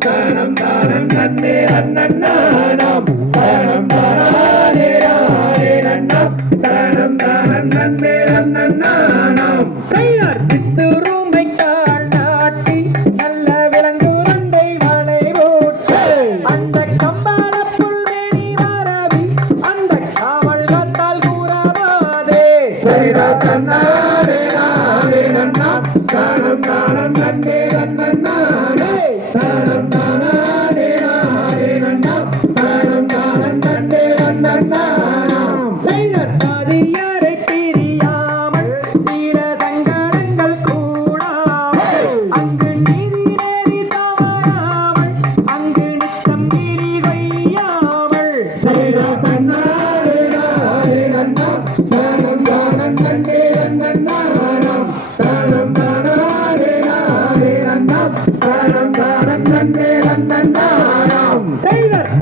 சரணம் தானம் நன்னே அண்ணன்னானாம் சரணம் தானே ஆரே நன்னாம் சரணம் தானம் நன்னே அண்ணன்னானாம் கையார் சித்துருமை கால் நாட்டி நல்ல விலங்கு வந்தை மலை போட்டு அந்த கம்பால புல்வேணி மரபி அந்த காவல் வந்தால் கூறாதே சரிதா தன்னாரே ஆரே நன்னாம் சரணம் தானம் நன்னே அண்ணன்னானே சரணம் தானே ஆரே நன்னாம் சரணம் தானம் நன்னே அண்ணன்னானாம் கையாரை பிரியாமல் தீர சங்கடங்கள் கூடாமல் அங்கு நீதி நேரி தவறாமல் அங்கு நித்தம் நீரி வையாமல் சரிதா தன்னாரே ஆரே நன்னாம் சரணம் தானம் நன்னே அண்ணன்னானாம் சரணம் தானே ஆரே நன்னாம் சரணம் தானம் நன்னே அண்ணன்னானாம்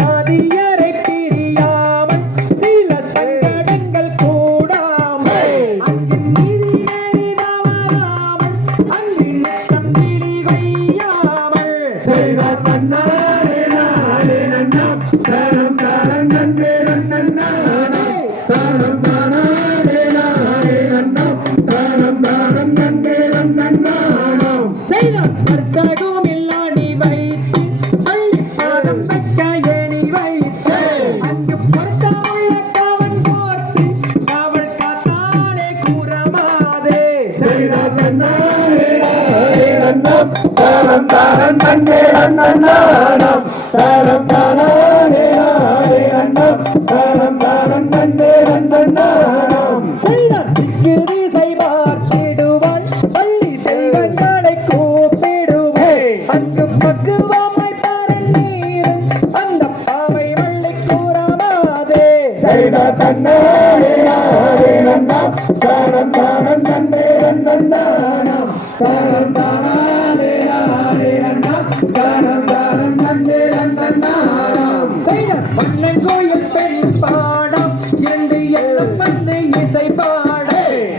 ஆதியரை பிரியாமல் சில சங்கடங்கள் கூடாமல் அங்கு நீதி நேரி தவறாமல் அங்கு நித்தம் நீரி வையாமல் சரிதா தன்னாரே ஆரே நன்னாம் சரணம் தானம் நன்னே அண்ணன்னானாம் சரணம் தானே ஆரே நன்னாம் சரணம் தானம் நன்னே அண்ணன்னானாம் வர்த்தகம் இல்லாடி வைத்து பள்ளி பாதம் வைக்க ஏணி வைத்து அங்கு பொருத்தமுள்ள காவன் போர்த்து காவல் காத்தாலே கூறமாதே சரிதா தன்னாரே ஆரே நன்னாம் சரணம் தானம் நன்னே அண்ணன்னானாம் சரணம் தானே ஆரே நன்னாம் சரணம் தானம் நன்னே அண்ணன்னானாம் திக்கிரி செய்வார் சிடுவாள் பள்ளி செல்வங்களை கூப்பிடுவாள் அங்கு பக்குவமாய் பாரல் நீரும் அந்த பாவை வள்ளி கூறாதே சரிதா தன்னாரே ஆரே நன்னாம் சரணம் தானம் நன்னே அண்ணன்னானாம் சரணம் தானே ஆரே நன்னாம் சரணம் தானம் நன்னே அண்ணன்னானாம் மன்னன் கோயில் பெண் பாடம் இரண்டு எண்ணம் வந்து இசை பாட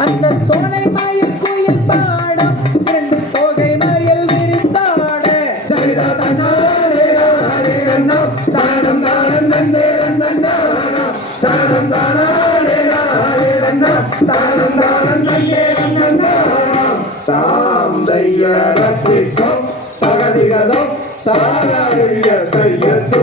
அந்த சோலை மயில் கோயில் பாடம் இரண்டு தோகை மயில் விரித்தாட சரிதா தன்னாரே ஆரே நன்னாம் சரணம் தானம் நன்னே அண்ணன்னானாம் சரணம் தானே ஆரே நன்னாம் சரணம் தானம் நன்னே அண்ணன்னானாம் தாம் தைய ரசிக்கும் பகதிகதம் சாகரிய கைய சோ